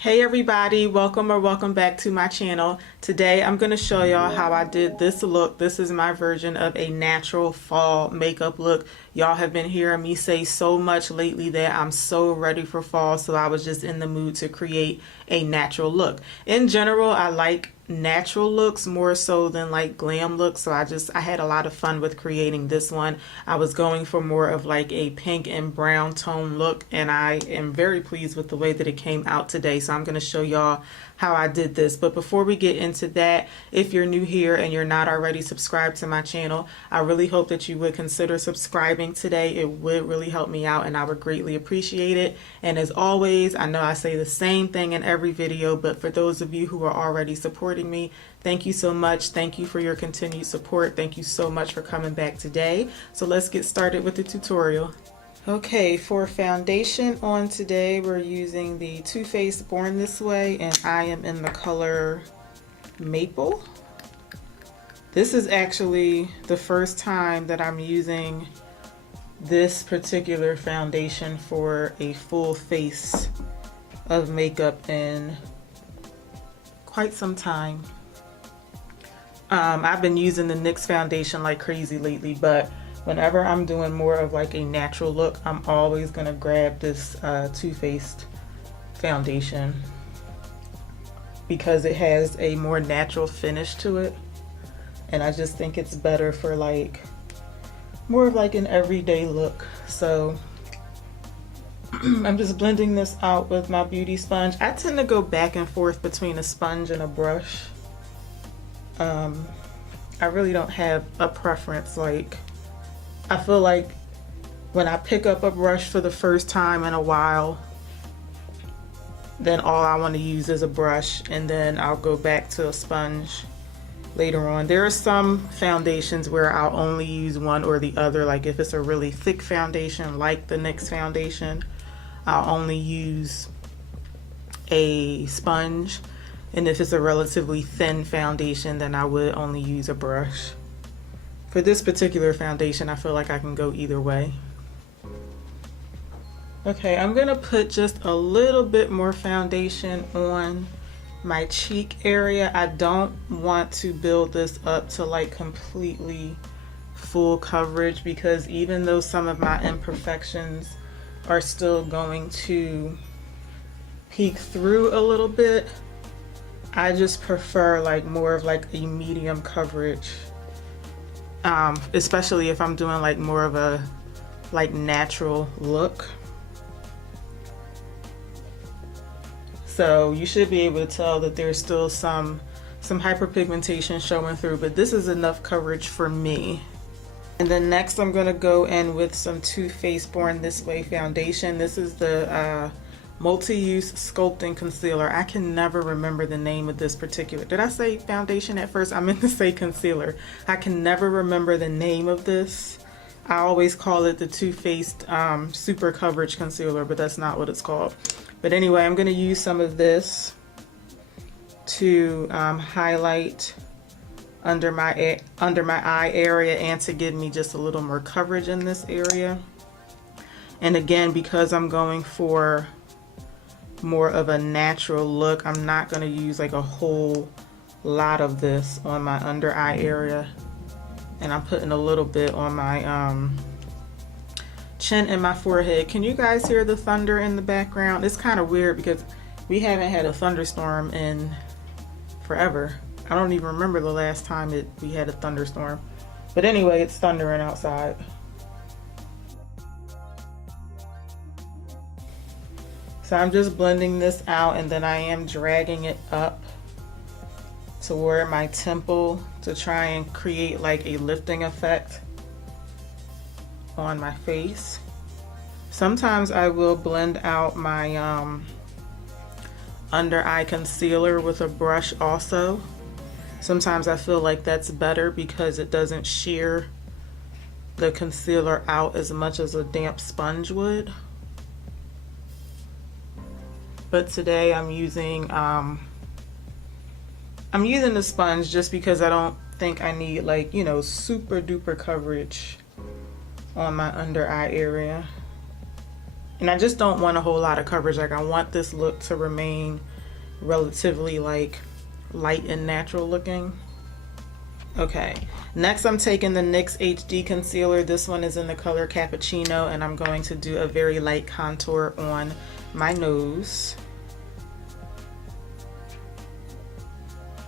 Hey everybody, welcome back to my channel. Today I'm going to show y'all how I did this look. This is my version of a natural fall makeup look. Y'all have been hearing me say so much lately that I'm so ready for fall, so I was just in the mood to create a natural look. In general, I like natural looks more so than like glam looks, so I had a lot of fun with creating this one. I was going for more of like a pink and brown tone look, and I am very pleased with the way that it came out today. So I'm going to show y'all how I did this. But before we get into that, if you're new here and you're not already subscribed to my channel, I really hope that you would consider subscribing today. It would really help me out and I would greatly appreciate it. And as always, I know I say the same thing in every video, but for those of you who are already supporting me, thank you so much. Thank you for your continued support. Thank you so much for coming back today. So let's get started with the tutorial. Okay, for foundation on today, we're using the Too Faced Born This Way, and I am in the color Maple. This is actually the first time that I'm using this particular foundation for a full face of makeup in quite some time. I've been using the NYX foundation like crazy lately, but whenever I'm doing more of like a natural look, I'm always gonna grab this Too Faced foundation because it has a more natural finish to it, and I just think it's better for like more of like an everyday look. So I'm just blending this out with my beauty sponge. I tend to go back and forth between a sponge and a brush. I really don't have a preference. Like, I feel like when I pick up a brush for the first time in a while, then all I want to use is a brush, and then I'll go back to a sponge later on. There are some foundations where I'll only use one or the other. Like if it's a really thick foundation like the NYX foundation, I'll only use a sponge, and if it's a relatively thin foundation, then I would only use a brush. For this particular foundation, I feel like I can go either way. Okay, I'm gonna put just a little bit more foundation on my cheek area. I don't want to build this up to like completely full coverage, because even though some of my imperfections are still going to peek through a little bit, I just prefer like more of like a medium coverage, especially if I'm doing like more of a like natural look. So you should be able to tell that there's still some hyperpigmentation showing through, but this is enough coverage for me. And then next I'm gonna go in with some Too Faced Born This Way foundation. This is the multi-use sculpting concealer. I can never remember the name of this particular, did I say foundation at first? I meant to say concealer. I can never remember the name of this. I always call it the Too Faced Super Coverage Concealer, but that's not what it's called. But anyway, I'm going to use some of this to highlight under my eye area, and to give me just a little more coverage in this area. And again, because I'm going for more of a natural look, I'm not going to use like a whole lot of this on my under eye area, and I'm putting a little bit on my chin and my forehead. Can you guys hear the thunder in the background? It's kind of weird because we haven't had a thunderstorm in forever. I don't even remember the last time we had a thunderstorm, but anyway, it's thundering outside. So I'm just blending this out, and then I am dragging it up toward my temple to try and create like a lifting effect on my face. Sometimes I will blend out my under eye concealer with a brush also. Sometimes I feel like that's better because it doesn't sheer the concealer out as much as a damp sponge would. But today I'm using the sponge just because I don't think I need like, you know, super duper coverage on my under eye area. And I just don't want a whole lot of coverage. Like, I want this look to remain relatively like light and natural looking. Okay, next I'm taking the NYX HD Concealer. This one is in the color Cappuccino, and I'm going to do a very light contour on my nose.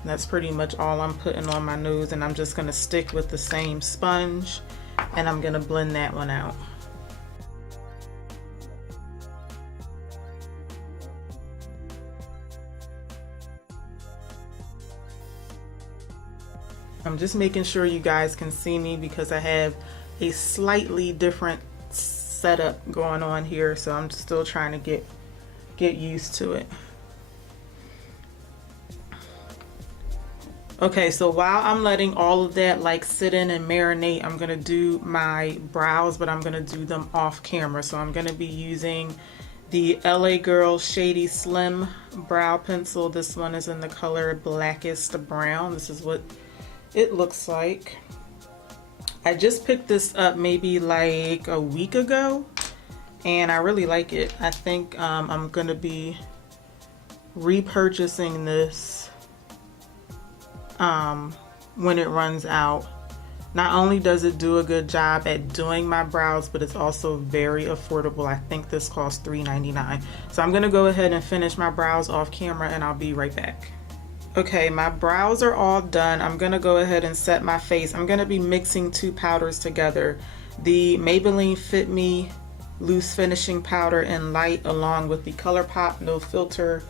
That's pretty much all I'm putting on my nose, and I'm just going to stick with the same sponge, and I'm going to blend that one out. I'm just making sure you guys can see me because I have a slightly different setup going on here, so I'm still trying to get used to it. Okay, so while I'm letting all of that like sit in and marinate, I'm gonna do my brows, but I'm gonna do them off camera. So I'm gonna be using the LA Girl Shady Slim Brow Pencil. This one is in the color Blackest Brown. This is what it looks like. I just picked this up maybe like a week ago, and I really like it. I think I'm gonna be repurchasing this when it runs out. Not only does it do a good job at doing my brows, but it's also very affordable. I think this costs $3.99. So I'm gonna go ahead and finish my brows off camera, and I'll be right back. Okay, my brows are all done. I'm gonna go ahead and set my face. I'm gonna be mixing two powders together. The Maybelline Fit Me Loose Finishing Powder in Light, along with the Colourpop No Filter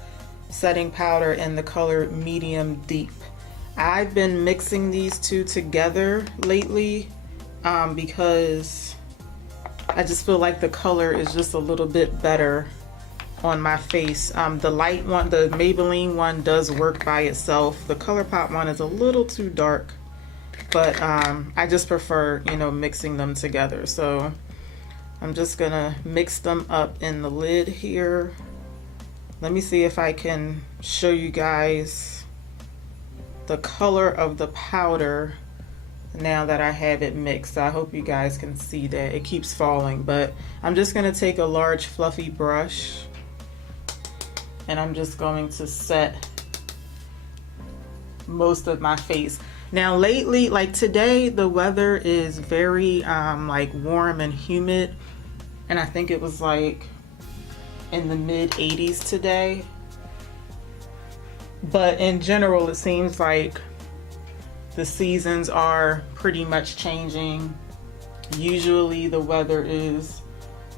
Setting Powder in the color Medium Deep. I've been mixing these two together lately because I just feel like the color is just a little bit better on my face. The light one, the Maybelline one, does work by itself. The Colourpop one is a little too dark, but I just prefer, you know, mixing them together. So I'm just gonna mix them up in the lid here. Let me see if I can show you guys the color of the powder now that I have it mixed. I hope you guys can see that. It keeps falling, but I'm just gonna take a large fluffy brush, and I'm just going to set most of my face. Now lately, like today, the weather is very like warm and humid, and I think it was like in the mid 80s today. But in general, it seems like the seasons are pretty much changing. Usually the weather is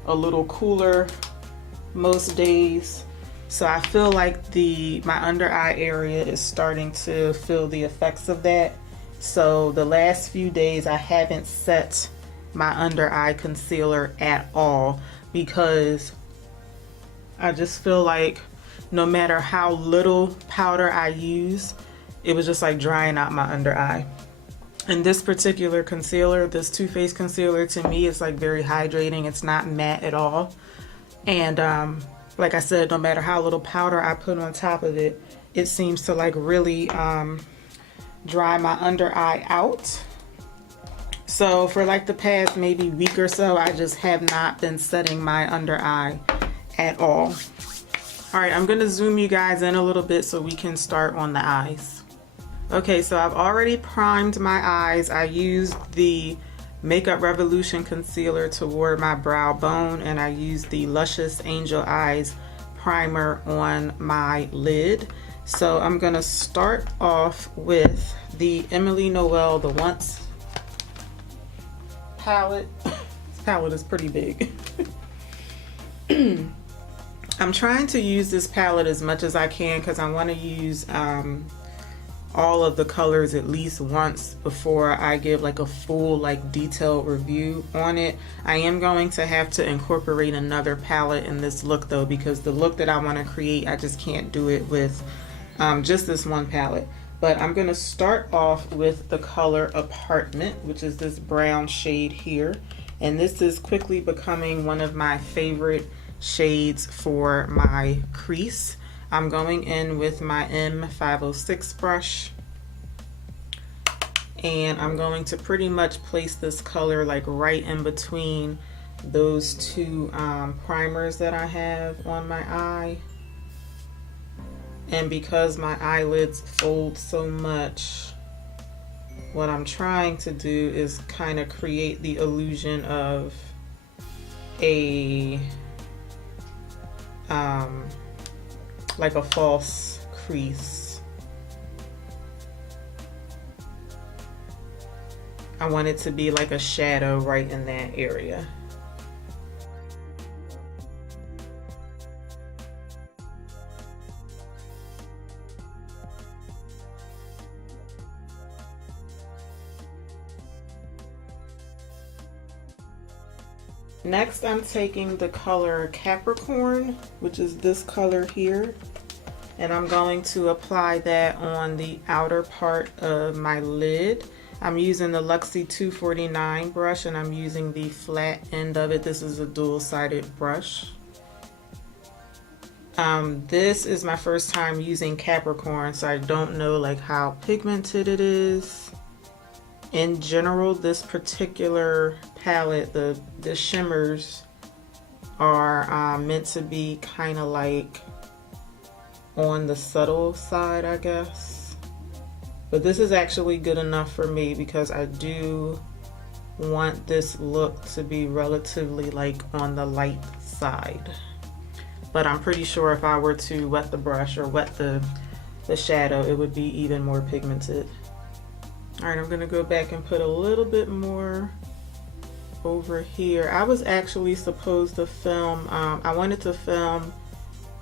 a little cooler most days. So I feel like my under eye area is starting to feel the effects of that. So the last few days I haven't set my under eye concealer at all, because I just feel like no matter how little powder I use, it was just like drying out my under eye. And this particular concealer, this Too Faced concealer, to me is like very hydrating. It's not matte at all. And like I said, no matter how little powder I put on top of it, it seems to like really dry my under eye out. So for like the past maybe week or so, I just have not been setting my under eye at all. All right, I'm gonna zoom you guys in a little bit so we can start on the eyes. Okay, so I've already primed my eyes. I used the Makeup Revolution concealer toward my brow bone, and I used the Luscious Angel Eyes primer on my lid. So I'm gonna start off with the Emily Noel The Once palette. This palette is pretty big. I'm trying to use this palette as much as I can because I want to use all of the colors at least once before I give like a full like detailed review on it. I am going to have to incorporate another palette in this look though, because the look that I want to create, I just can't do it with just this one palette. But I'm going to start off with the color Apartment, which is this brown shade here, and this is quickly becoming one of my favorite shades for my crease. I'm going in with my M506 brush, and I'm going to pretty much place this color like right in between those two primers that I have on my eye. And because my eyelids fold so much, what I'm trying to do is kind of create the illusion of a like a false crease. I want it to be like a shadow right in that area. Next, I'm taking the color Capricorn, which is this color here, and I'm going to apply that on the outer part of my lid. I'm using the Luxie 249 brush, and I'm using the flat end of it. This is a dual-sided brush. This is my first time using Capricorn, so I don't know like how pigmented it is. In general, this particular palette, the shimmers are meant to be kind of like on the subtle side, I guess. But this is actually good enough for me because I do want this look to be relatively like on the light side. But I'm pretty sure if I were to wet the brush or wet the shadow, it would be even more pigmented. All right, I'm gonna go back and put a little bit more over here. I was actually supposed to film, I wanted to film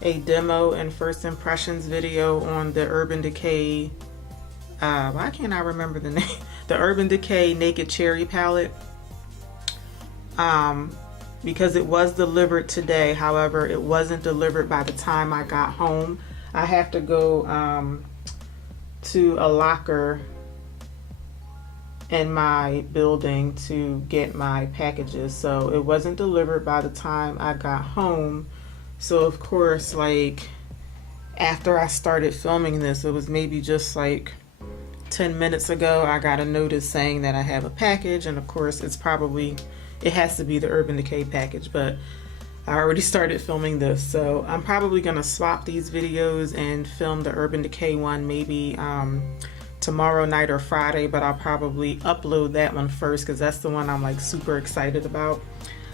a demo and first impressions video on the Urban Decay, why can't I remember the name? The Urban Decay Naked Cherry palette, because it was delivered today. However, it wasn't delivered by the time I got home. I have to go to a locker in my building to get my packages, so it wasn't delivered by the time I got home. So of course, like after I started filming this, it was maybe just like 10 minutes ago, I got a notice saying that I have a package, and of course it has to be the Urban Decay package, but I already started filming this, so I'm probably gonna swap these videos and film the Urban Decay one maybe tomorrow night or Friday, but I'll probably upload that one first because that's the one I'm like super excited about.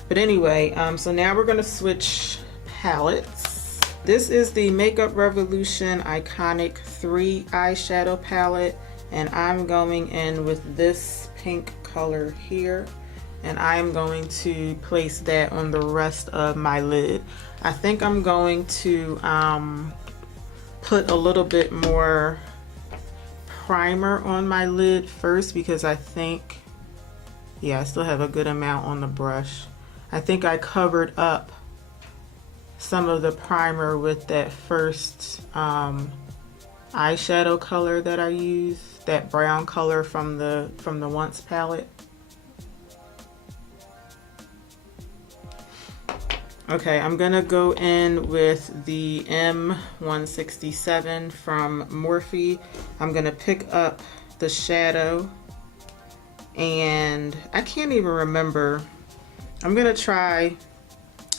But anyway, so now we're gonna switch palettes. This is the Makeup Revolution Iconic 3 eyeshadow palette, and I'm going in with this pink color here, and I'm going to place that on the rest of my lid. I think I'm going to put a little bit more primer on my lid first because I think, yeah, I still have a good amount on the brush. I think I covered up some of the primer with that first eyeshadow color that I used, that brown color from the Once palette. Okay, I'm gonna go in with the M167 from Morphe. I'm gonna pick up the shadow, and I can't even remember. I'm gonna try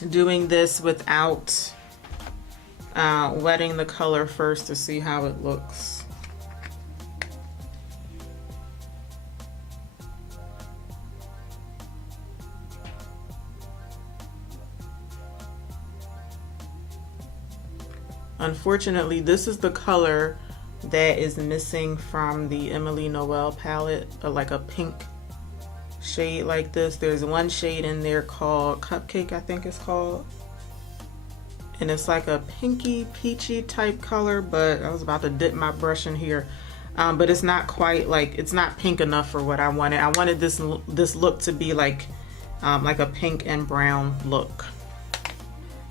doing this without wetting the color first to see how it looks. Unfortunately, this is the color that is missing from the Emily Noel palette, like a pink shade like this. There's one shade in there called Cupcake, I think it's called. And it's like a pinky peachy type color, but I was about to dip my brush in here. But it's not quite like, it's not pink enough for what I wanted. I wanted this look to be like a pink and brown look.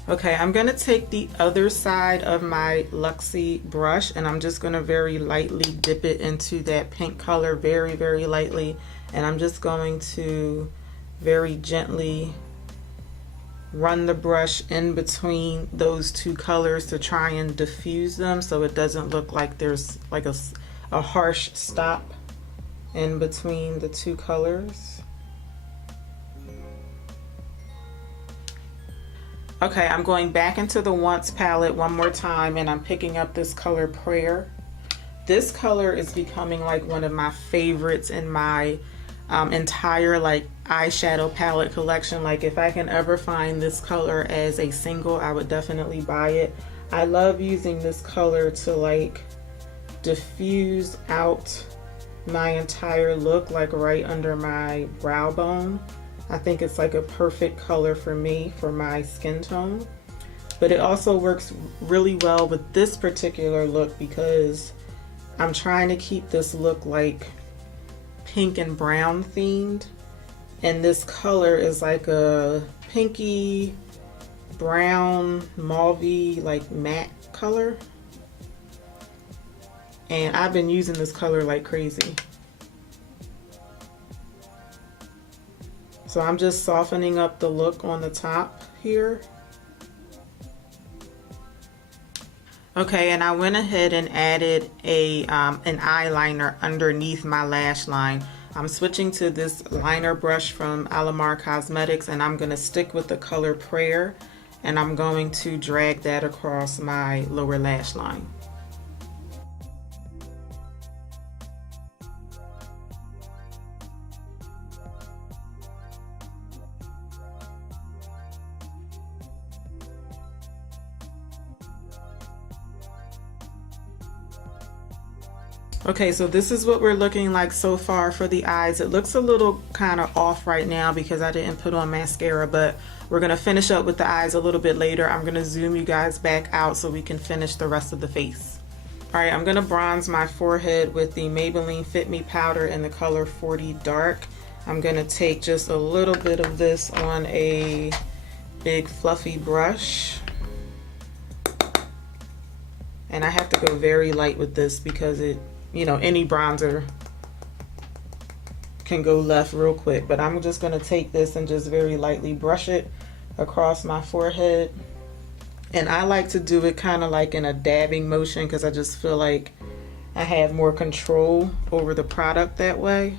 Okay, I'm gonna take the other side of my Luxie brush, and I'm just gonna very lightly dip it into that pink color, very, very lightly. And I'm just going to very gently run the brush in between those two colors to try and diffuse them so it doesn't look like there's like a harsh stop in between the two colors. Okay, I'm going back into the Once palette one more time, and I'm picking up this color Prayer. This color is becoming like one of my favorites in my entire like eyeshadow palette collection. Like if I can ever find this color as a single, I would definitely buy it. I love using this color to like diffuse out my entire look, like right under my brow bone. I think it's like a perfect color for me, for my skin tone. But it also works really well with this particular look because I'm trying to keep this look like pink and brown themed. And this color is like a pinky, brown, mauvey, like matte color. And I've been using this color like crazy. So I'm just softening up the look on the top here. Okay, and I went ahead and added an eyeliner underneath my lash line. I'm switching to this liner brush from Alamar Cosmetics, and I'm going to stick with the color Prayer, and I'm going to drag that across my lower lash line. Okay, so this is what we're looking like so far for the eyes. It looks a little kind of off right now because I didn't put on mascara, but we're going to finish up with the eyes a little bit later. I'm going to zoom you guys back out so we can finish the rest of the face. Alright, I'm going to bronze my forehead with the Maybelline Fit Me powder in the color 40 Dark. I'm going to take just a little bit of this on a big fluffy brush. And I have to go very light with this because it, you know, any bronzer can go left real quick, but I'm just going to take this and just very lightly brush it across my forehead. And I like to do it kind of like in a dabbing motion because I just feel like I have more control over the product that way.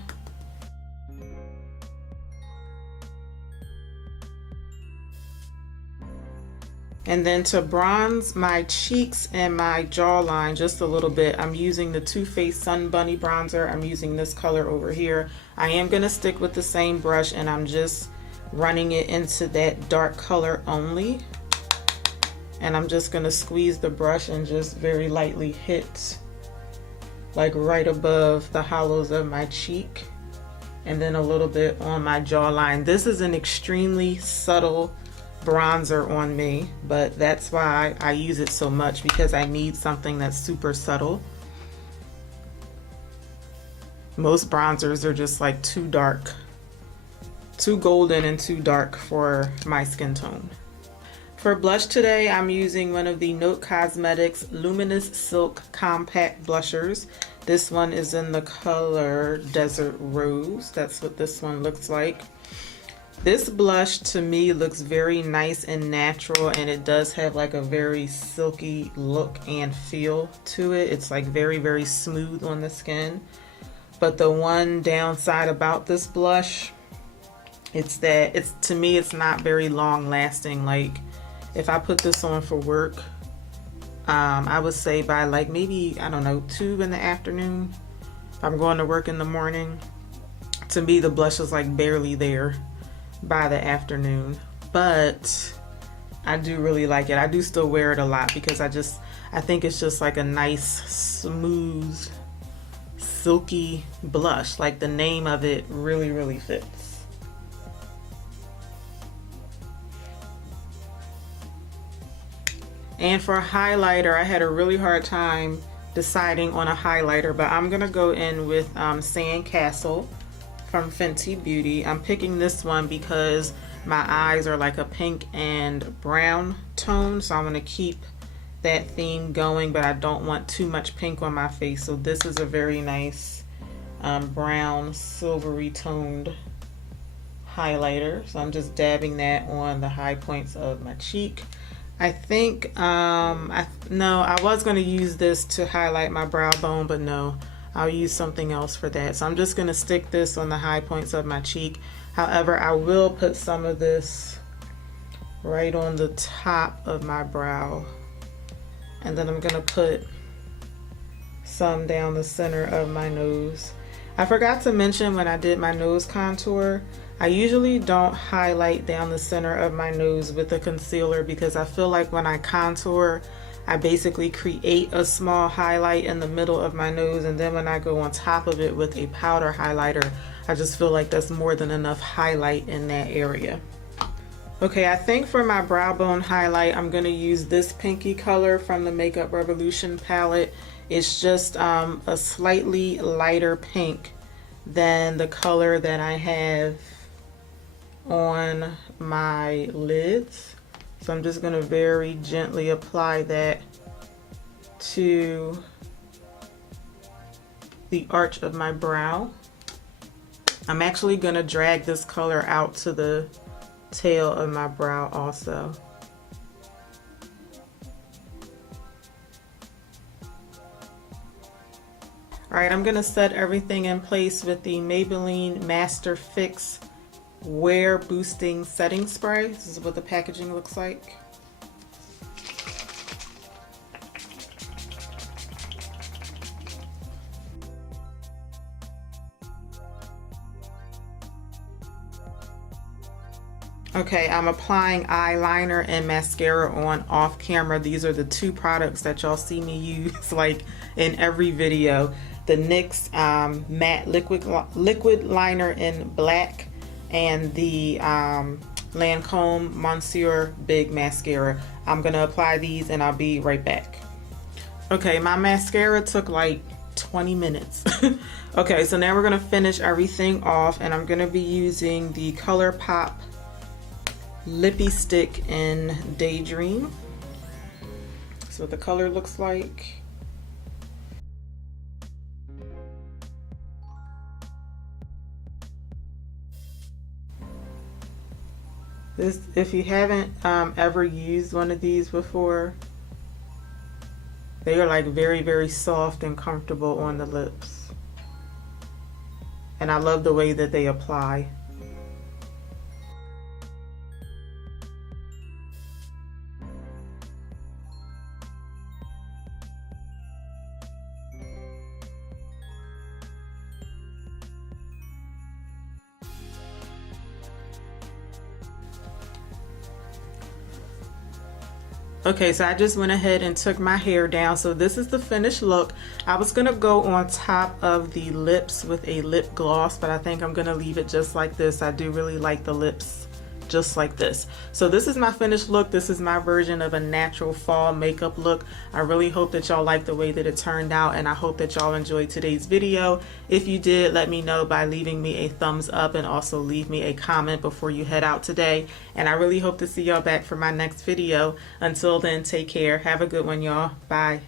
And then to bronze my cheeks and my jawline just a little bit, I'm using the Too Faced Sun Bunny bronzer. I'm using this color over here. I am going to stick with the same brush, and I'm just running it into that dark color only. And I'm just going to squeeze the brush and just very lightly hit like right above the hollows of my cheek, and then a little bit on my jawline. This is an extremely subtle bronzer on me, but that's why I use it so much, because I need something that's super subtle. Most bronzers are just like too dark, too golden and too dark for my skin tone. For blush today, I'm using one of the Note Cosmetics Luminous Silk Compact Blushers. This one is in the color Desert Rose. That's what this one looks like. This blush to me looks very nice and natural, and it does have like a very silky look and feel to it. It's like very, very smooth on the skin. But the one downside about this blush, to me it's not very long lasting. Like if I put this on for work, I would say by like maybe, I don't know, 2 in the afternoon, if I'm going to work in the morning, to me the blush is like barely there by the afternoon. But I do really like it. I do still wear it a lot because I think it's just like a nice, smooth, silky blush. Like the name of it really, really fits. And for a highlighter, I had a really hard time deciding on a highlighter, but I'm gonna go in with Sandcastle from Fenty Beauty. I'm picking this one because my eyes are like a pink and brown tone, so I'm gonna keep that theme going, but I don't want too much pink on my face. So this is a very nice brown silvery toned highlighter. So I'm just dabbing that on the high points of my cheek. I think I was going to use this to highlight my brow bone, but no, I'll use something else for that. So I'm just going to stick this on the high points of my cheek. However, I will put some of this right on the top of my brow. And then I'm gonna put some down the center of my nose. I forgot to mention when I did my nose contour, I usually don't highlight down the center of my nose with a concealer because I feel like when I contour, I basically create a small highlight in the middle of my nose, and then when I go on top of it with a powder highlighter, I just feel like that's more than enough highlight in that area. Okay, I think for my brow bone highlight, I'm gonna use this pinky color from the Makeup Revolution palette. It's just a slightly lighter pink than the color that I have on my lids. So I'm just gonna very gently apply that to the arch of my brow. I'm actually gonna drag this color out to the tail of my brow also. Alright, I'm gonna set everything in place with the Maybelline Master Fix Wear Boosting Setting Spray. This is what the packaging looks like. Okay, I'm applying eyeliner and mascara on off camera. These are the two products that y'all see me use like in every video. The NYX matte liquid liner in black and the Lancome Monsieur Big Mascara. I'm gonna apply these and I'll be right back. Okay, my mascara took like 20 minutes. Okay, so now we're gonna finish everything off and I'm gonna be using the Colourpop Lippie stick in Daydream. That's what the color looks like. This, if you haven't ever used one of these before, they are like very, very soft and comfortable on the lips. And I love the way that they apply. Okay, so I just went ahead and took my hair down. So this is the finished look. I was gonna go on top of the lips with a lip gloss, but I think I'm gonna leave it just like this. I do really like the lips just like this. So this is my finished look. This is my version of a natural fall makeup look. I really hope that y'all like the way that it turned out, and I hope that y'all enjoyed today's video. If you did, let me know by leaving me a thumbs up and also leave me a comment before you head out today. And I really hope to see y'all back for my next video. Until then, take care. Have a good one, y'all. Bye.